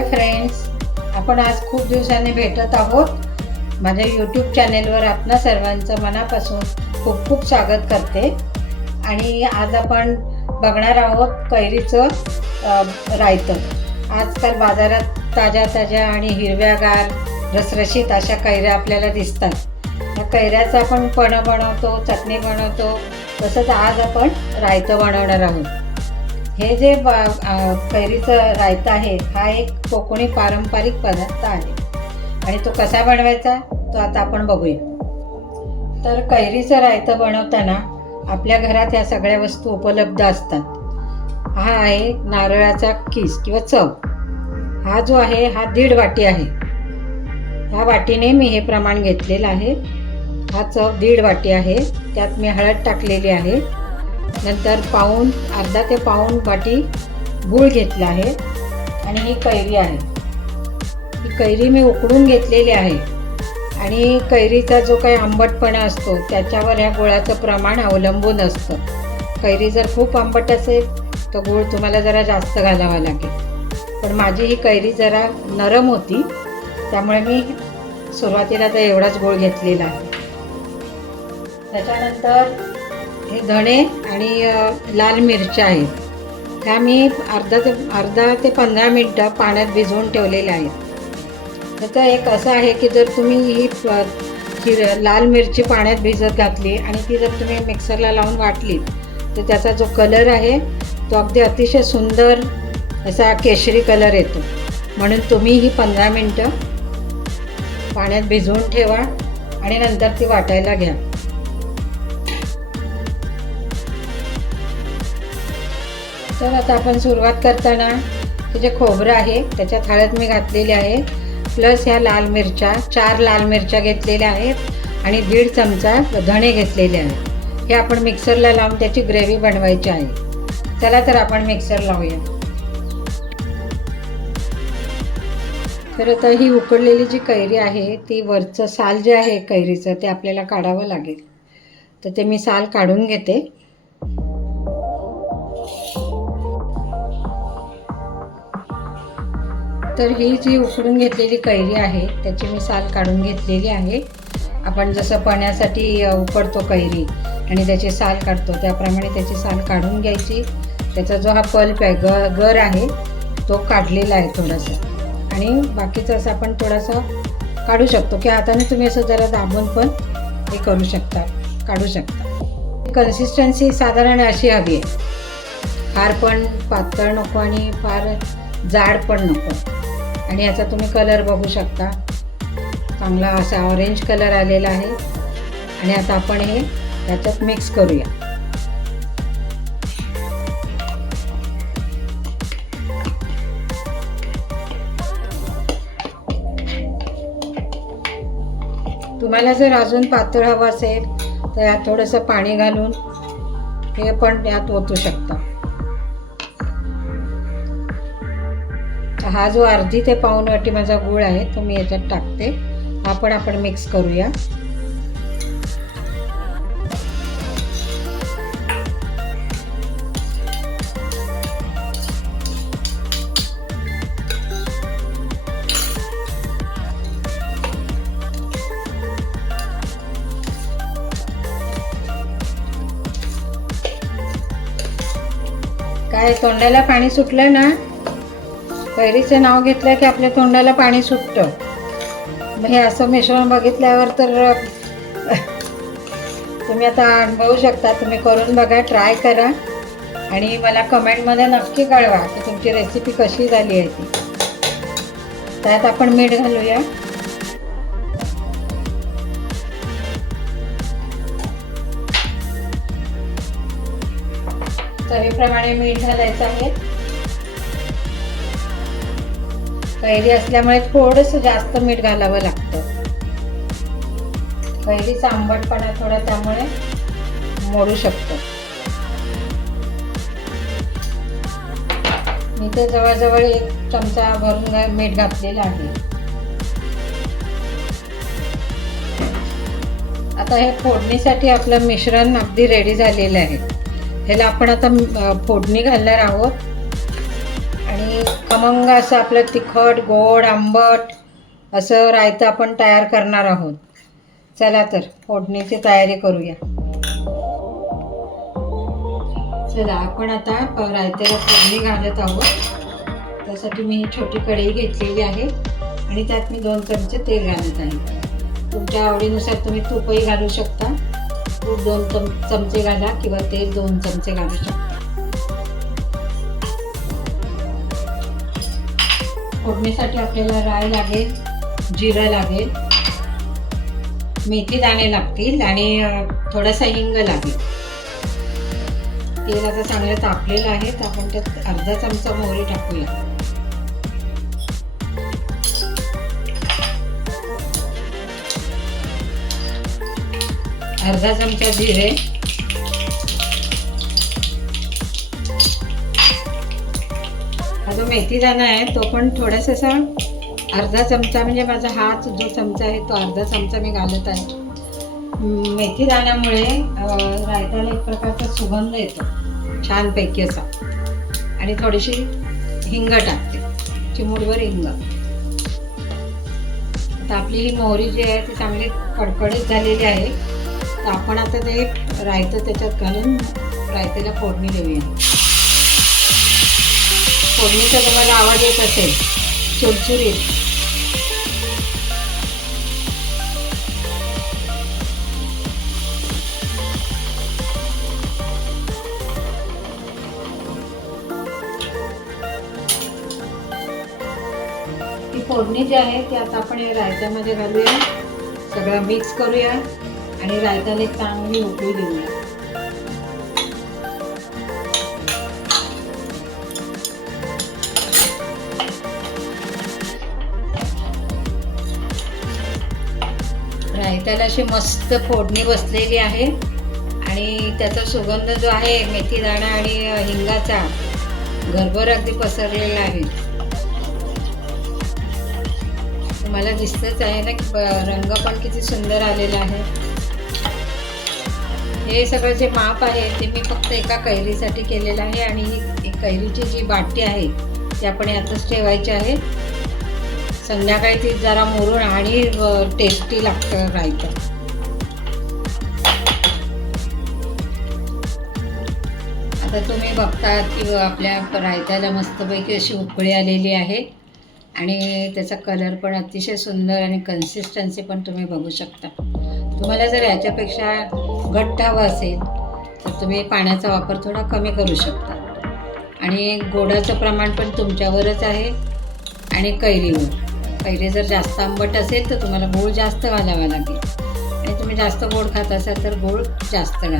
Hi friends, आपण आज खूप दिवसांनी भेटत आहोत. माझ्या यूट्यूब चॅनेलवर आपणा सर्वांचं मनापासून खूप खूप स्वागत करते. आणि आज आपण बघणार आहोत कैरीचं रायतं. आजकाल बाजारात ताज्या ताज्या आणि हिरव्यागार रसरशीत अशा कैऱ्या आपल्याला दिसतात. या कैऱ्याचं आपण पणं बनवतो, चटणी बनवतो, तसंच आज आपण रायतं बनवणार आहोत. हे जे कैरीचं रायतं आहे हा एक कोकणी पारंपरिक पदार्थ आहे आणि तो कसा बनवायचा तो आता आपण बघूया. तर कैरीचं रायतं बनवताना आपल्या घरात ह्या सगळ्या वस्तू उपलब्ध असतात. हा आहे नारळाचा किस किंवा चव. हा जो आहे हा 1.5 वाटी आहे. ह्या वाटीने मी हे प्रमाण घेतलेलं आहे. हा चव 1.5 वाटी आहे. त्यात मी हळद टाकलेली आहे. नंतर अर्धा ते पाऊण वाटी गूळ घेतला आहे. आणि ही कैरी आहे. ही कैरी मी उकडून घेतलेली आहे. आणि कैरीचा जो काही आंबटपणा असतो त्याच्यावर ह्या गुळाचं प्रमाण अवलंबून असतं. कैरी जर खूप आंबट असेल तर गूळ तुम्हाला जरा जास्त घालावा लागेल. पण माझी ही कैरी जरा नरम होती त्यामुळे मी सुरुवातीला तर एवढाच गूळ घेतलेला आहे. त्याच्यानंतर हे धणे आणि लाल मिरच्या आहेत. त्या मी अर्धा ते 15 मिनटं पाण्यात भिजवून ठेवलेल्या आहेत. त्याचं एक असं आहे की जर तुम्ही ही लाल मिरची पाण्यात भिजत घातली आणि ती जर तुम्ही मिक्सरला लावून वाटली तर त्याचा जो कलर आहे तो अगदी अतिशय सुंदर असा केशरी कलर येतो. म्हणून तुम्ही ही 15 मिनटं पाण्यात भिजवून ठेवा आणि नंतर ती वाटायला घ्या. तर आता आपण सुरुवात करताना हे जे खोबरं आहे त्याच्यात हळद मी घातलेली आहे, प्लस ह्या लाल मिरच्या 4 लाल मिरच्या घेतलेल्या आहेत आणि 1.5 चमचा धणे घेतलेले आहेत. हे आपण मिक्सरला लावून त्याची ग्रेव्ही बनवायची आहे. चला तर आपण मिक्सर लावूया. तर आता ही उकडलेली जी कैरी आहे ती वरचं साल जे आहे कैरीचं ते आपल्याला काढावं लागेल. तर ते मी साल काढून घेते. तर ही जी उकडून घेतलेली कैरी आहे त्याची मी साल काढून घेतलेली आहे. आपण जसं पण्यासाठी उकडतो कैरी आणि त्याची साल काढतो त्याप्रमाणे त्याची साल काढून घ्यायची. त्याचा जो हा पल्प आहे गर आहे तो काढलेला आहे थोडासा. आणि बाकीचं असं आपण थोडासा काढू शकतो की हाताने तुम्ही असं जरा दाबून पण हे करू शकता, काढू शकता. कन्सिस्टन्सी साधारण अशी हवी आहे. फार पण पातळ नको आणि फार जाड पण नको. आणि याचा तुम्ही कलर बघू शकता, चांगला असा ऑरेंज कलर आलेला आहे. आणि आता आपण हे त्याच्यात मिक्स करूया. तुम्हाला जर अजून पातळ हवं असेल तर यात थोडंसं पाणी घालून हे पण यात ओतू शकता. हा जो अर्धी ते पाऊण वाटी माझा गूळ आहे तो मी याच्यात टाकते. हा पण आपण मिक्स करूया. काय तोंडाला पाणी सुटलं ना? कैरीचं नाव घेतलं की आपल्या तोंडाला पाणी सुटतं. मग हे असं मिश्रण बघितल्यावर तर तुम्ही आता अनुभवू शकता. तुम्ही करून बघा, ट्राय करा आणि मला कमेंटमध्ये नक्की कळवा की तुमची रेसिपी कशी झाली आहे ती. त्यात आपण मीठ घालूया. चवीप्रमाणे मीठ घालायचं आहे. कैरी असल्यामुळे थोडंसं जास्त मीठ घालावं लागतं. कैरीचा आंबटपणा थोडा त्यामुळे मोडू शकतो. मी ते जवळजवळ 1 चमचा भरून मीठ घातलेलं आहे. आता हे फोडणीसाठी आपलं मिश्रण अगदी रेडी झालेलं आहे. ह्याला आपण आता फोडणी घालणार आहोत. आणि खमंग असं आपलं तिखट गोड आंबट असं रायतं आपण तयार करणार आहोत. चला तर फोडणीची तयारी करूया. चला आपण आता रायत्याला फोडणी घालत आहोत. त्यासाठी मी ही छोटी कढई घेतलेली आहे आणि त्यात मी 2 चमचे तेल घालत आहे. तुमच्या आवडीनुसार तुम्ही तूपही घालू शकता. तूप 2 चमचे घाला किंवा तेल 2 चमचे घालू शकता. फोडणीसाठी आपल्याला राई लागेल, जिरं लागेल, मेथी दाणे लागतील आणि थोडासा हिंग लागेल. तेल आता चांगलं तापलेलं आहे तर आपण त्यात अर्धा चमचा मोहरी टाकूया. अर्धा चमचा जिरे, हा जो मेथी दाणा आहे तो पण थोडासा असा अर्धा चमचा, म्हणजे माझा हाच जो चमचा आहे तो अर्धा चमचा मी घालत आहे. मेथी दाण्यामुळे रायत्याला एक प्रकारचा सुगंध येतो छानपैकी असा. आणि थोडीशी हिंग टाकते, चिमूटभर हिंग. आता आपली ही मोहरी जी आहे ती चांगली कडकडीत झालेली आहे. तर आपण आता ते रायतं त्याच्यात घालून रायत्याला फोडणी देऊया. फोडणीचा तुम्हाला आवाज येत असेल चुरचुरीत. ही फोडणी जी आहे ती आता आपण या रायत्यामध्ये घालूया. सगळं मिक्स करूया आणि रायत्याला एक चांगली उकळी देऊया. रायत्याला अशी मस्त फोडणी बसलेली आहे आणि त्याचा सुगंध जो आहे मेथी दाणा आणि हिंगाचा घरभर अगदी पसरलेला आहे. तुम्हाला दिसतच आहे ना की रंग पण किती सुंदर आलेला आहे. हे सगळं जे माप आहे ते मी फक्त एका कैरीसाठी केलेलं आहे आणि ही कैरीची जी बाटी आहे ती आपण यातच ठेवायची आहे. संध्याकाळी ती जरा मुरून आणि टेस्टी लागतं रायतं. आता तुम्ही बघता की आपल्या रायत्याला मस्तपैकी अशी उकळी आलेली आहे आणि त्याचा कलर पण अतिशय सुंदर आणि कन्सिस्टन्सी पण तुम्ही बघू शकता. तुम्हाला जर याच्यापेक्षा घट्ट हवं असेल तर तुम्ही पाण्याचा वापर थोडा कमी करू शकता. आणि गोडाचं प्रमाण पण तुमच्यावरच आहे आणि कैरी जर जास्त आंबट असेल तर तुम्हाला गूळ जास्त घालावा लागेल आणि तुम्ही जास्त गोड खात असाल तर गूळ जास्त घाला.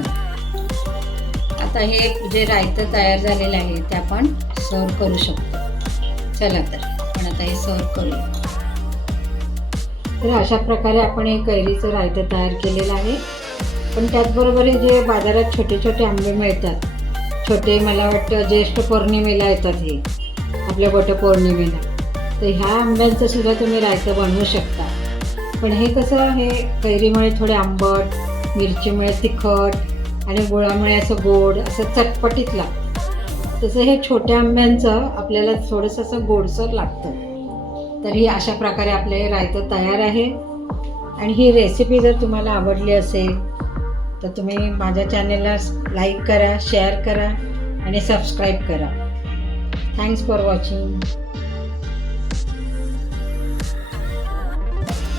आता हे जे रायतं तयार झालेलं आहे ते आपण सर्व करू शकतो. चला तर आपण आता हे सर्व करूया. तर अशा प्रकारे आपण हे कैरीचं रायतं तयार केलेलं आहे. पण त्याचबरोबर जे बाजारात छोटे छोटे आंबे मिळतात, छोटे, मला वाटतं ज्येष्ठ पौर्णिमेला येतात हे, आपल्या वटपौर्णिमेला, तर ह्या आंब्यांचं सुद्धा तुम्ही रायतं बनवू शकता. पण हे कसं, हे कैरीमुळे थोडे आंबट, मिरचीमुळे तिखट आणि गुळामुळे असं गोड, असं चटपटीत लागतं. तसं हे छोट्या आंब्यांचं आपल्याला थोडंसं असं गोडसर लागतं. तरी अशा प्रकारे आपलं हे रायतं तयार आहे. आणि ही रेसिपी जर तुम्हाला आवडली असेल तर तुम्ही माझ्या चॅनेलला लाईक करा, शेअर करा आणि सबस्क्राईब करा. Thanks for watching.